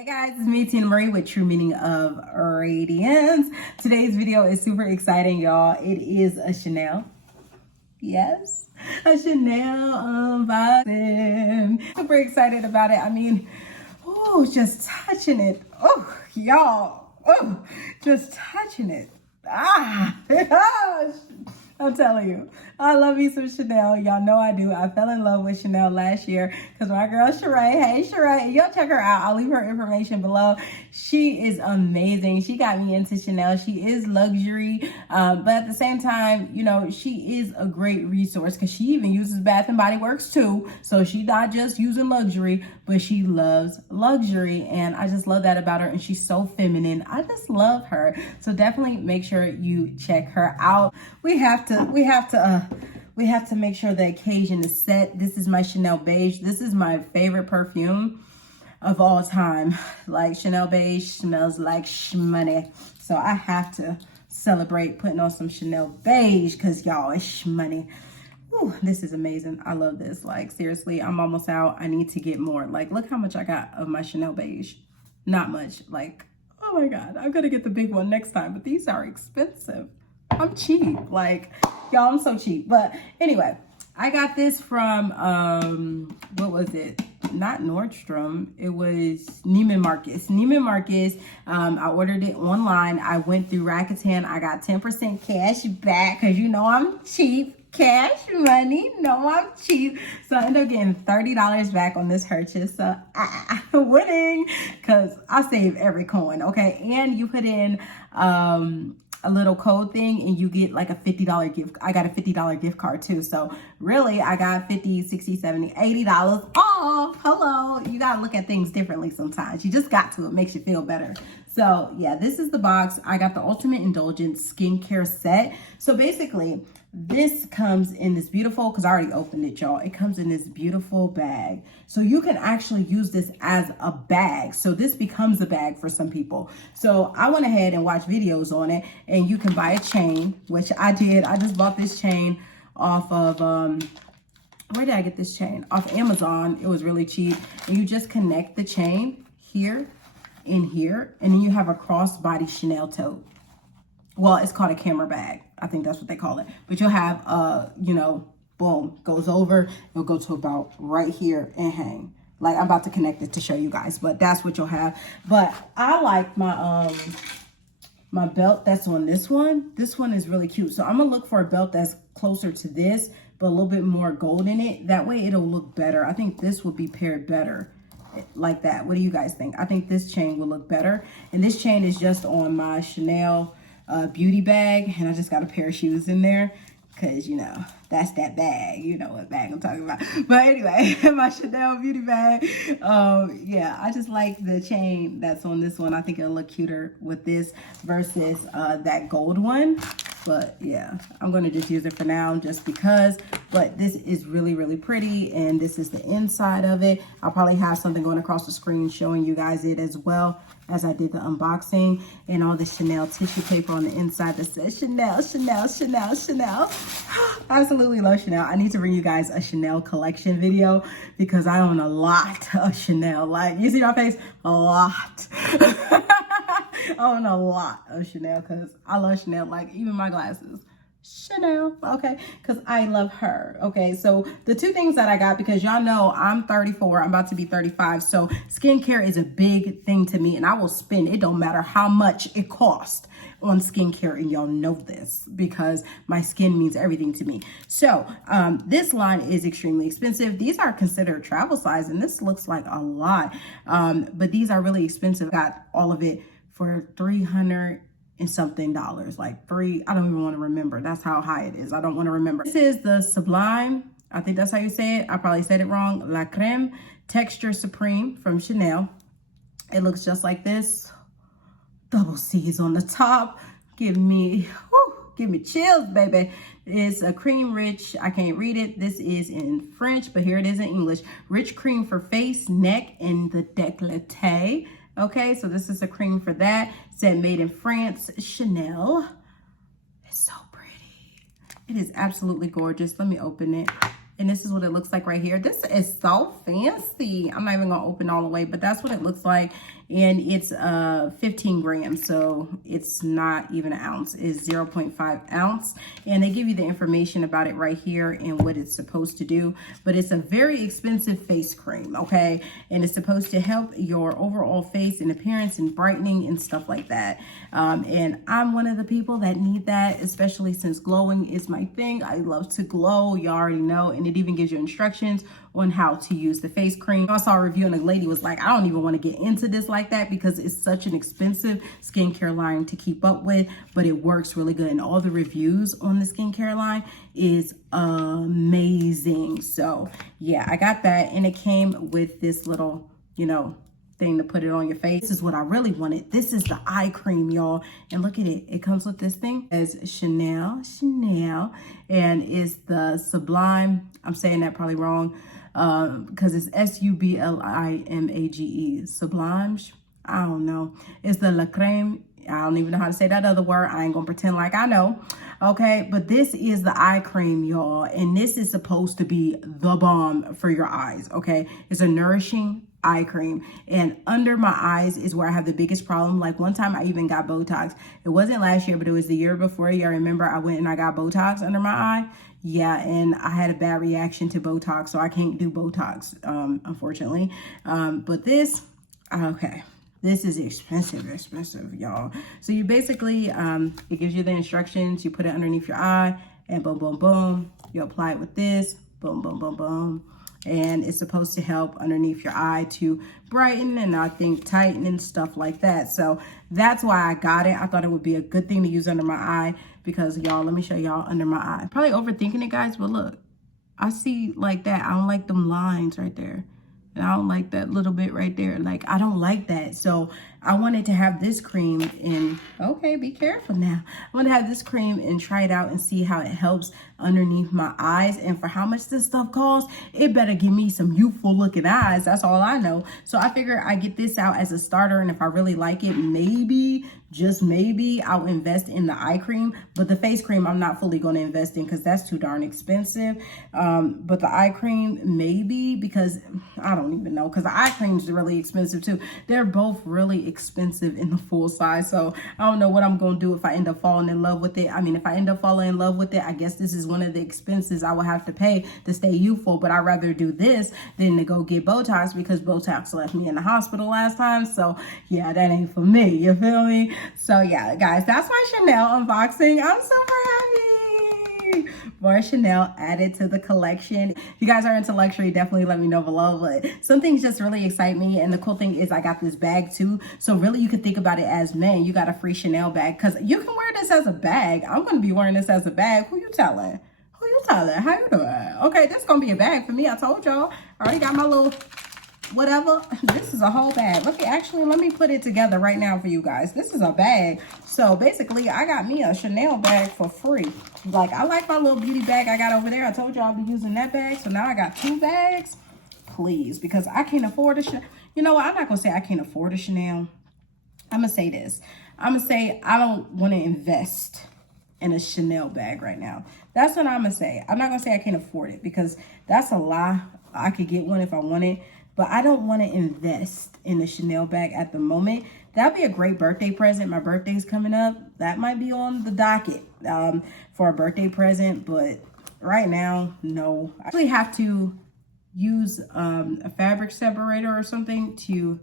Hey guys, it's me, Tina Marie, with True Meaning of Radiance. Today's video is super exciting, y'all. It is a Chanel. Yes, a Chanel unboxing. Super excited about it. I mean, oh, just touching it. Oh, y'all. Oh, just touching it. Gosh. I'm telling you, I love me some Chanel. Y'all know I do. I fell in love with Chanel last year because my girl Cheraye, hey Cheraye, y'all check her out. I'll leave her information below. She is amazing. She got me into Chanel. She is luxury, but at the same time, you know, she is a great resource because she even uses Bath and Body Works too. So she's not just using luxury, but she loves luxury, and I just love that about her. And she's so feminine. I just love her. So definitely make sure you check her out. We have to make sure the occasion is set. This is my Chanel beige. This is my favorite perfume of all time. Like, Chanel beige smells like shmoney. So I have to celebrate putting on some Chanel beige because y'all, it's shmoney. Ooh, this is amazing. I love this. Like, seriously, I'm almost out. I need to get more. Like, look how much I got of my Chanel beige. Not much. Like, oh my God, I'm gonna get the big one next time, but these are expensive. I'm cheap. Like, y'all, I'm so cheap. But anyway, I got this from, what was it? Not Nordstrom. It was Neiman Marcus. Neiman Marcus. I ordered it online. I went through Rakuten. I got 10% cash back because you know I'm cheap. Cash money, no, I'm cheap. So I ended up getting $30 back on this purchase. So I'm winning because I save every coin, okay? And you put in a little code thing and you get like a $50 gift. I got a $50 gift card too. So really I got $50, $60, $70, $80 off. Hello. You got to look at things differently sometimes. You just got to. It makes you feel better. So yeah, this is the box. I got the Ultimate Indulgence skincare set. So basically this comes in this beautiful, because I already opened it, y'all. It comes in this beautiful bag. So you can actually use this as a bag. So this becomes a bag for some people. So I went ahead and watched videos on it, and you can buy a chain, which I did. I just bought this chain off of, where did I get this chain? Off Amazon. It was really cheap. And you just connect the chain here and here, and then you have a crossbody Chanel tote. Well, it's called a camera bag. I think that's what they call it. But you'll have, you know, boom, goes over. It'll go to about right here and hang. Like, I'm about to connect it to show you guys, but that's what you'll have. But I like my my belt that's on this one. This one is really cute. So I'm gonna look for a belt that's closer to this, but a little bit more gold in it. That way it'll look better. I think this would be paired better like that. What do you guys think? I think this chain will look better. And this chain is just on my Chanel beauty bag, and I just got a pair of shoes in there because, you know, that's that bag. You know what bag I'm talking about. But anyway, my Chanel beauty bag. Yeah, I just like the chain that's on this one. I think it'll look cuter with this versus that gold one. But yeah, I'm going to just use it for now just because. But this is really, really pretty. And this is the inside of it. I'll probably have something going across the screen showing you guys it as well as I did the unboxing. And all the Chanel tissue paper on the inside that says Chanel, Chanel, Chanel, Chanel. Absolutely love Chanel. I need to bring you guys a Chanel collection video because I own a lot of Chanel. Like, you see my face? A lot. I own a lot of Chanel because I love Chanel. Like, even my glasses, Chanel, okay, because I love her. Okay, so the two things that I got, because y'all know I'm 34, I'm about to be 35, so skincare is a big thing to me, and I will spend, it don't matter how much it costs on skincare, and y'all know this because my skin means everything to me. So this line is extremely expensive. These are considered travel size, and this looks like a lot, but these are really expensive. Got all of it for $300 and something, like I don't even want to remember. That's how high it is. I don't want to remember. This is the Sublime, I think that's how you say it. I probably said it wrong. La Creme Texture Supreme from Chanel. It looks just like this. Double C's on the top. Give me chills, baby. It's a cream rich, I can't read it. This is in French, but here it is in English. Rich cream for face, neck, and the décolleté. Okay, so this is a cream for that. Said made in France, Chanel. It's so pretty. It is absolutely gorgeous. Let me open it. And this is what it looks like right here. This is so fancy. I'm not even gonna open all the way, but that's what it looks like. and it's 15 grams, so it's not even an ounce. It's 0.5 ounce, and they give you the information about it right here and what it's supposed to do. But it's a very expensive face cream, okay, and it's supposed to help your overall face and appearance and brightening and stuff like that. And I'm one of the people that need that, especially since glowing is my thing. I love to glow, you already know, and it even gives you instructions on how to use the face cream. I saw a review and a lady was like, I don't even want to get into this like that because it's such an expensive skincare line to keep up with, but it works really good. And all the reviews on the skincare line is amazing. So yeah, I got that, and it came with this little, you know, thing to put it on your face. This is what I really wanted. This is the eye cream, y'all, and look at it. It comes with this thing as Chanel, and it's the Sublime. I'm saying that probably wrong because it's Sublime, Sublime. I don't know. It's the La Creme. I don't even know how to say that other word. I ain't gonna pretend like I know. Okay, but this is the eye cream, y'all, and this is supposed to be the bomb for your eyes. Okay, it's a nourishing eye cream, and under my eyes is where I have the biggest problem. Like one time I even got Botox. It wasn't last year, but it was the year before. Y'all remember I went and I got Botox under my eye? Yeah, and I had a bad reaction to Botox, so I can't do Botox, unfortunately. But this, okay, this is expensive, y'all. So you basically, it gives you the instructions. You put it underneath your eye, and boom, boom, boom. You apply it with this, boom, boom, boom, boom. And it's supposed to help underneath your eye to brighten and I think tighten and stuff like that. So that's why I got it. I thought it would be a good thing to use under my eye because, y'all, let me show y'all under my eye. Probably overthinking it, guys, but look, I see like that. I don't like them lines right there. And I don't like that little bit right there. Like, I don't like that. So I wanted to have this cream and, okay, be careful now. I want to have this cream and try it out and see how it helps underneath my eyes. And for how much this stuff costs, it better give me some youthful looking eyes. That's all I know. So I figure I get this out as a starter. And if I really like it, maybe, just maybe, I'll invest in the eye cream. But the face cream, I'm not fully going to invest in because that's too darn expensive. But the eye cream, maybe, because I don't even know, because the eye cream is really expensive too. They're both really expensive in the full size. So I don't know what I'm going to do if I end up falling in love with it. I mean, if I end up falling in love with it, I guess this is one of the expenses I will have to pay to stay youthful. But I'd rather do this than to go get Botox because Botox left me in the hospital last time. So yeah, that ain't for me. You feel me? So yeah, guys, that's my Chanel unboxing. I'm super happy. More Chanel added to the collection. If you guys are into luxury, definitely let me know below. But some things just really excite me. And the cool thing is I got this bag too. So really you could think about it as, man, you got a free Chanel bag because you can wear this as a bag. I'm going to be wearing this as a bag. Who you telling? Who you telling? How you doing? Okay, this is going to be a bag for me. I told y'all. I already got my little whatever. This is a whole bag. Look, actually, let me put it together right now for you guys. This is a bag. So basically, I got me a Chanel bag for free. Like, I like my little beauty bag I got over there. I told you I'll be using that bag. So now I got 2 bags. Please, because I can't afford a Chanel. You know what? I'm not going to say I can't afford a Chanel. I'm going to say this. I'm going to say I don't want to invest in a Chanel bag right now. That's what I'm going to say. I'm not going to say I can't afford it because that's a lie. I could get one if I wanted. But I don't want to invest in a Chanel bag at the moment. That'd be a great birthday present. My birthday's coming up. That might be on the docket for a birthday present. But right now, no. I actually have to use a fabric separator or something to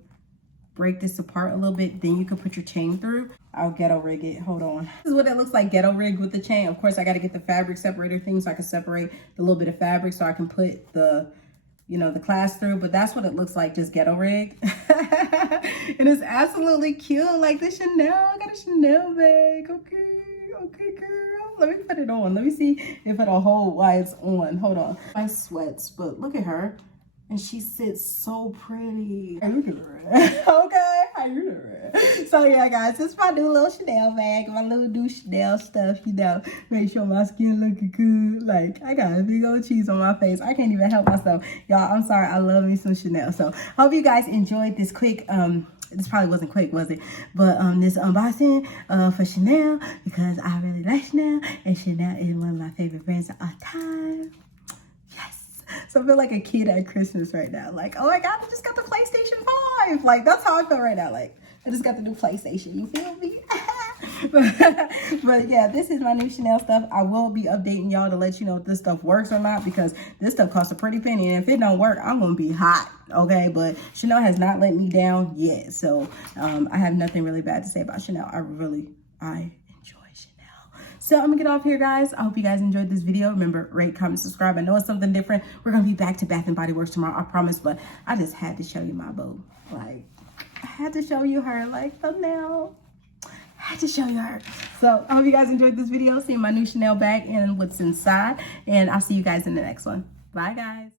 break this apart a little bit. Then you can put your chain through. I'll ghetto rig it. Hold on. This is what it looks like, ghetto rig with the chain. Of course, I got to get the fabric separator thing so I can separate the little bit of fabric so I can put the, you know, the class through. But that's what it looks like, just ghetto rigged. And it's absolutely cute. Like the Chanel, I got a Chanel bag. Okay, girl. Let me put it on. Let me see if it'll hold while it's on. Hold on. My sweats, but look at her. And she sits so pretty. How you doing? Okay, how you doing? So yeah, guys, this is my new little Chanel bag. My little new Chanel stuff, you know. Make sure my skin looking good. Like, I got a big old cheese on my face. I can't even help myself. Y'all, I'm sorry. I love me some Chanel. So, hope you guys enjoyed this quick, this probably wasn't quick, was it? But this unboxing for Chanel, because I really like Chanel. And Chanel is one of my favorite brands of all time. Yes. So I feel like a kid at Christmas right now. Like, oh my God, I just got the PlayStation 5. Like, that's how I feel right now. Like, I just got the new PlayStation. You feel me? but yeah, this is my new Chanel stuff. I will be updating y'all to let you know if this stuff works or not, because this stuff costs a pretty penny. And if it don't work, I'm going to be hot. Okay, but Chanel has not let me down yet. So I have nothing really bad to say about Chanel. I enjoy Chanel. So I'm gonna get off here, guys. I hope you guys enjoyed this video. Remember, rate, comment, subscribe. I know it's something different. We're gonna be back to Bath and Body Works tomorrow, I promise, but I just had to show you my boo. Like, I had to show you her, like, thumbnail. I had to show you her. So I hope you guys enjoyed this video, seeing my new Chanel bag and what's inside, and I'll see you guys in the next one. Bye, guys.